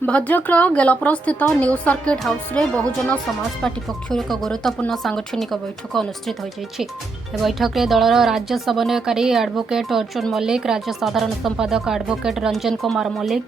भद्रक गेलपुर स्थित new circuit house रे Bahujan Samaj party पक्ष एक गुरुत्वपूर्ण सांगठनिक बैठक अनुष्ठित हो बैठक में दलर राज्य समन्वयकारी एडवोकेट अर्जुन मल्लिक, राज्य साधारण संपादक एडवोकेट रंजन कुमार मल्लिक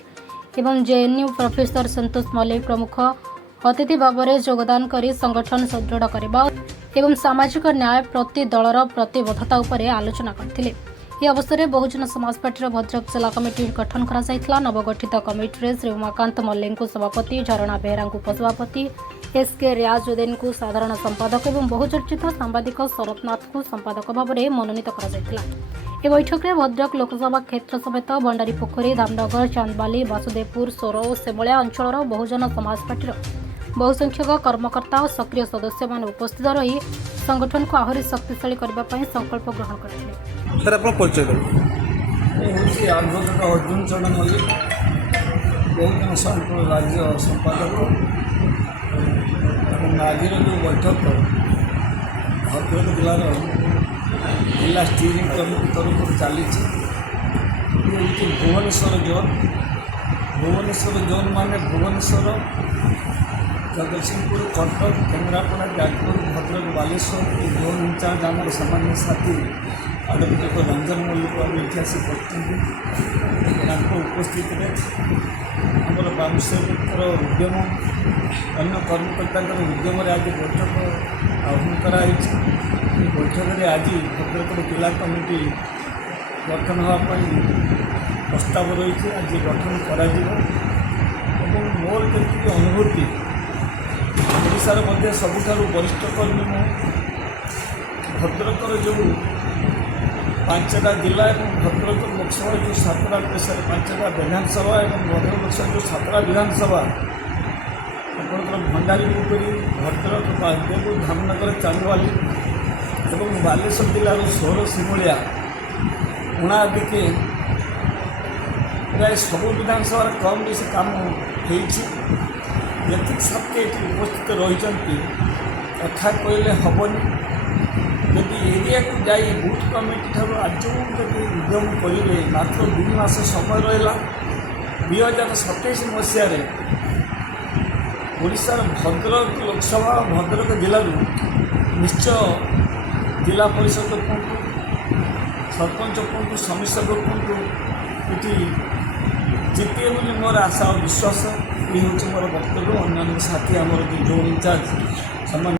एवं जेएनयू प्रोफेसर संतोष मल्लिक प्रमुख अतिथि भाव में योगदान कर संगठन सुदृढ़ करने एवं सामाजिक न्याय प्रति दलर प्रतिबद्धता उपर आलोचना करथिले। यह अवसर में बहुजन समाज पार्टी भद्रक जिला कमिटी गठन कर नवगठित कमिटी श्री उमाकांत मल्लिक को सभापति, झरणा बेहरा को उपसभापति, एसके रियाजुद्दीन को साधारण संपादक एवं बहुचर्चित सांबादिक शरतनाथ को संपादक भाव में मनोनीत कर बैठक में भद्रक लोकसभा क्षेत्र समेत भंडारी पोखरी, धामनगर, चांदबाली, वासुदेवपुर, सोर और सेमलिया अंचल बहुजन समाज पार्टी बहुसंख्यक कर्मकर्ता और सक्रिय सदस्य मान उपस्थित रही संगठन को आहरी शक्तिशाली करने संकल्प ग्रहण करते। सर आप परिचय एडवोकेट अर्जुन चरण मल्लिक, बहुजन समाज राज्य संपादक। आज जो बैठक भद्रक जिलार जिला स्टीयरिंग कमिटी तरफ चली भुवनेश्वर जोन माने भुवनेश्वर, जगतसिंहपुर, कटक, केन्द्रापड़ा, जाजपुर, भद्रक, बालेश्वर जोन इंचार्ज आम सामान्य साथी एडवोकेट रंजन मल्लिक ये आसी उपस्थित आमर बाबुसेर उद्यम अन्य कर्मकर्ता उद्यम आज बैठक आह्वान कराई। बैठक में आज भद्रक जिला कमिटी गठन होगापी प्रस्ताव रही आज गठन कर मोर जी अनुभूति ओडिशार मध्य सबुठारु वरिष्ठ कर्मी मु भद्रकर जो 5टा जिला और भद्रक लोकसभा जो 7टा 5टा विधानसभा और भद्रक लोकसभा जो 7टा विधानसभा आपंकर भंडारी पोखरी, भद्रक, वासुदेवपुर, धामनगर, चांदबाली और बालेश्वर जिलार सोर, सेमलिया, उणा आदि के प्राय सब विधानसभा कम बेसी काम होती सबके उपस्थित रही कथा कहले हेनी जदि एरिया को जाई बूथ कमिटी ठार आज जब उद्यम करेंगे मात्र 2 मास समय रहा 2027 मसीह ओडिशार भद्रक लोकसभा भद्रक जिलू निश्चय जिला परिषद कहतु, सरपंच कहतु, समिति सभ्य कहतु ये जीते बोली मोर आशा और विश्वास। ये हूँ मोर वक्तव्य। अन्य साथी आमर जो जोन इंचार्ज सामान्य